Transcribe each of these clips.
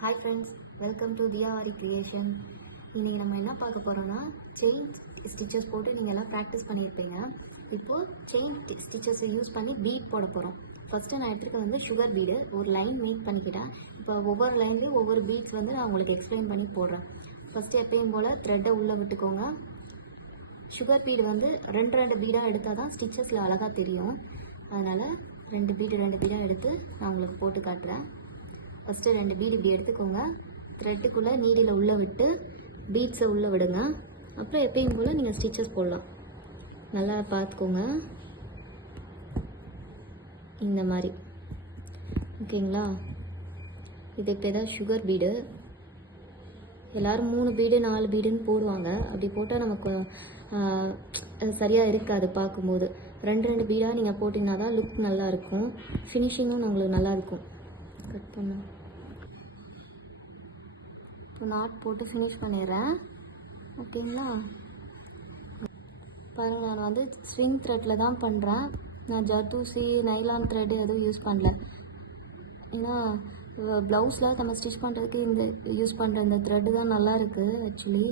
Hi friends, welcome to Diyawari Creation. இன்னைக்கு நம்ம என்ன பார்க்க போறோம்னா செயின் ஸ்டிச்சஸ் போட்டு நீங்க எல்லாம் பிராக்டிஸ் பண்ணியிருப்பீங்க. இப்போ செயின் ஸ்டிச்சஸை யூஸ் பண்ணி பீட் போட போறோம். ஃபர்ஸ்ட் நான் எடுத்துக்க வந்து சுகர் பீடு ஒரு லைன் மேக் பண்ணிக்கிட்டேன். இப்போ ஒவ்வொரு லைன்லயும் ஒவ்வொரு பீட்ஸ் வந்து நான் உங்களுக்கு எக்ஸ்பிளைன் பண்ணி போடுறேன். ஃபர்ஸ்ட் எப்பயும் போல த்ரெட்டை உள்ள விட்டுக்கோங்க. சுகர் பீடு வந்து ரெண்டு பீடாக எடுத்தால் தான் ஸ்டிச்சஸில் அழகாக தெரியும். அதனால் ரெண்டு பீடாக எடுத்து நான் உங்களுக்கு போட்டு காட்டுறேன். ஃபஸ்ட்டு ரெண்டு பீடு இப்படி எடுத்துக்கோங்க. த்ரெட்டுக்குள்ளே நீடில் உள்ளே விட்டு பீட்ஸை உள்ளே விடுங்க. அப்புறம் எப்பயும் போல் நீங்கள் ஸ்டிச்சஸ் போடலாம். நல்லா பார்த்துக்கோங்க, இந்த மாதிரி. ஓகேங்களா? இது இப்போ ஏதாவது சுகர் பீடு. எல்லோரும் 3 பீடு 4 பீடுன்னு போடுவாங்க. அப்படி போட்டால் நமக்கு சரியாக இருக்காது பார்க்கும்போது. ரெண்டு பீடாக நீங்கள் போட்டிங்கன்னா தான் லுக் நல்லாயிருக்கும், ஃபினிஷிங்கும் உங்களுக்கு நல்லாயிருக்கும். கட் பண்ண இப்போ நாட் போட்டு ஃபினிஷ் பண்ணிடுறேன். ஓகேங்களா? பாருங்கள், நான் வந்து ஸ்விங் த்ரெட்டில் தான் பண்ணுறேன். நான் ஜர்தூசி நைலான் த்ரெட்டு எதுவும் யூஸ் பண்ணல. ஏன்னா ப்ளவுஸில் நம்ம ஸ்டிச் பண்ணுறதுக்கு இந்த யூஸ் பண்ணுற இந்த த்ரெட்டு தான் நல்லா இருக்குது. ஆக்சுவலி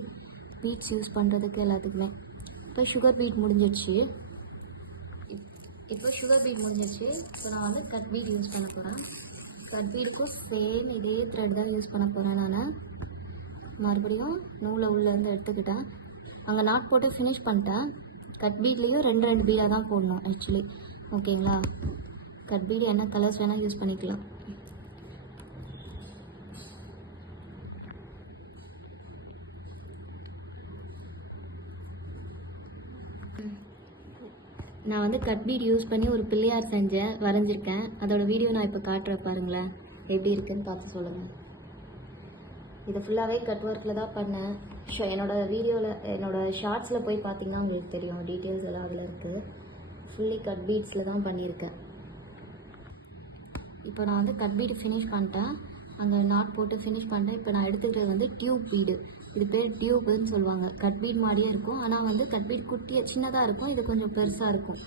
பீட்ஸ் யூஸ் பண்ணுறதுக்கு எல்லாத்துக்குமே. இப்போ சுகர் பீட் முடிஞ்சிடுச்சு. இப்போ நான் வந்து கட் பீட் யூஸ் பண்ண போகிறேன். கட் பீடுக்கும் சேம் இதே த்ரெட் தான் யூஸ் பண்ண போகிறேன். நான் மறுபடியும் நூலை உள்ளேருந்து எடுத்துக்கிட்டேன். அங்கே நாட் போட்டு ஃபினிஷ் பண்ணிட்டேன். கட் பீட்லேயும் ரெண்டு பீடாக தான் போடணும் ஆக்சுவலி. ஓகேங்களா? கட் பீடு என்ன கலர்ஸ் வேணால் யூஸ் பண்ணிக்கலாம். நான் வந்து கட் பீட் யூஸ் பண்ணி ஒரு பிள்ளையார் வரைஞ்சிருக்கேன். அதோட வீடியோ நான் இப்போ காட்டுறேன், பாருங்களேன் எப்படி இருக்குன்னு பார்த்து சொல்லுங்கள். இது ஃபுல்லாகவே கட் ஒர்க்கில் தான் பண்ணேன். என்னோட ஷார்ட்ஸில் போய் பார்த்தீங்கன்னா உங்களுக்கு தெரியும், டீட்டெயில்ஸ் எல்லாம் அதில் இருக்குது. ஃபுல்லி கட் பீட்ஸில் தான் பண்ணியிருக்கேன். இப்போ நான் வந்து கட் பீடு ஃபினிஷ் பண்ணிட்டேன். அங்கே நாட் போட்டு ஃபினிஷ் பண்ணிட்டேன். இப்போ நான் எடுத்துக்கிட்டது வந்து டியூப் பீடு. இது பேர் டியூப்னு சொல்லுவாங்க. கட் பீட் மாதிரியே இருக்கும், ஆனால் வந்து கட் பீட் சின்னதாக இருக்கும், இது கொஞ்சம் பெருசாக இருக்கும்.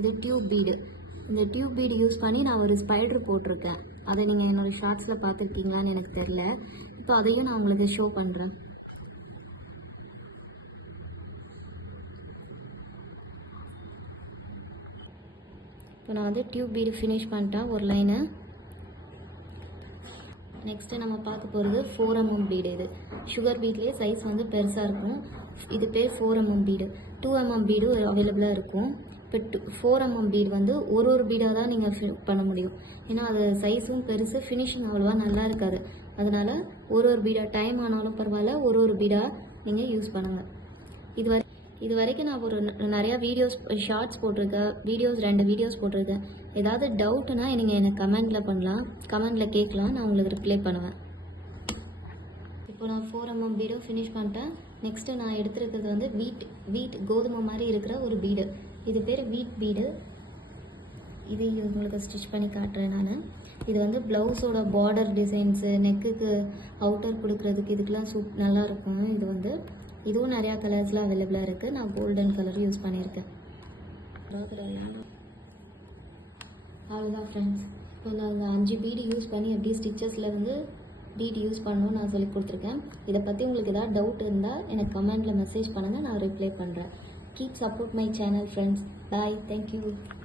இது டியூப் பீடு. இந்த டியூப் பீடு யூஸ் பண்ணி நான் ஒரு ஸ்பைடர் போட்டிருக்கேன். அதை நீங்கள் என்னோடய ஷார்ட்ஸில் பார்த்துருக்கீங்களான்னு எனக்கு தெரில. இப்போ அதையும் நான் உங்களுக்கு ஷோ பண்ணுறேன். இப்போ நான் வந்து டியூப் பீடு ஃபினிஷ் பண்ணிட்டேன் ஒரு லைனு. நெக்ஸ்ட்டு நம்ம பார்க்க போகிறது 4mm பீடு. இது சுகர் பீட்லேயே சைஸ் வந்து பெருசாக இருக்கும். இது பேர் 4mm பீடு. 2mm பீடு அவைலபிளாக இருக்கும். இப்போ 4mm பீடு வந்து ஒரு பீடாக தான் நீங்கள் பண்ண முடியும். ஏன்னா அது சைஸும் பெருசு, ஃபினிஷிங் அவ்வளோவா நல்லா இருக்காது. அதனால் ஒரு பீடாக டைம் ஆனாலும் பரவாயில்ல, ஒரு பீடாக நீங்கள் யூஸ் பண்ணுங்கள். இது வரைக்கும் நான் ஒரு நிறையா ஷார்ட்ஸ் போட்டிருக்கேன், 2 வீடியோஸ் போட்டிருக்கேன். ஏதாவது டவுட்னா நீங்கள் எனக்கு கமெண்டில் கேட்கலாம், நான் உங்களுக்கு ரிப்ளை பண்ணுவேன். இப்போ நான் 4mm பீடும் ஃபினிஷ் பண்ணிட்டேன். நெக்ஸ்ட்டு நான் எடுத்துருக்கிறது வந்து வீட் கோதுமை மாதிரி இருக்கிற ஒரு பீடு. இது பேர் வீட் பீடு. இது உங்களுக்கு ஸ்டிச் பண்ணி காட்டுறேன் நான். இது வந்து ப்ளவுஸோட பார்டர் டிசைன்ஸு, நெக்குக்கு அவுட்டர் கொடுக்குறதுக்கு இதுக்கெலாம் நல்லாயிருக்கும். இதுவும் நிறையா கலர்ஸில் அவைலபிளாக இருக்குது. நான் கோல்டன் கலர் யூஸ் பண்ணியிருக்கேன். அவ்வளோதான் ஃப்ரெண்ட்ஸ். இப்போ நான் 5 பீடு யூஸ் பண்ணி எப்படி ஸ்டிச்சஸில் வந்து பீட் யூஸ் பண்ணணும்னு நான் சொல்லி கொடுத்துருக்கேன். இதை பற்றி உங்களுக்கு ஏதாவது டவுட் இருந்தால் எனக்கு கமெண்டில் மெசேஜ் பண்ணுங்கள், நான் ரிப்ளை பண்ணுறேன். Keep support my channel friends. Bye, thank you.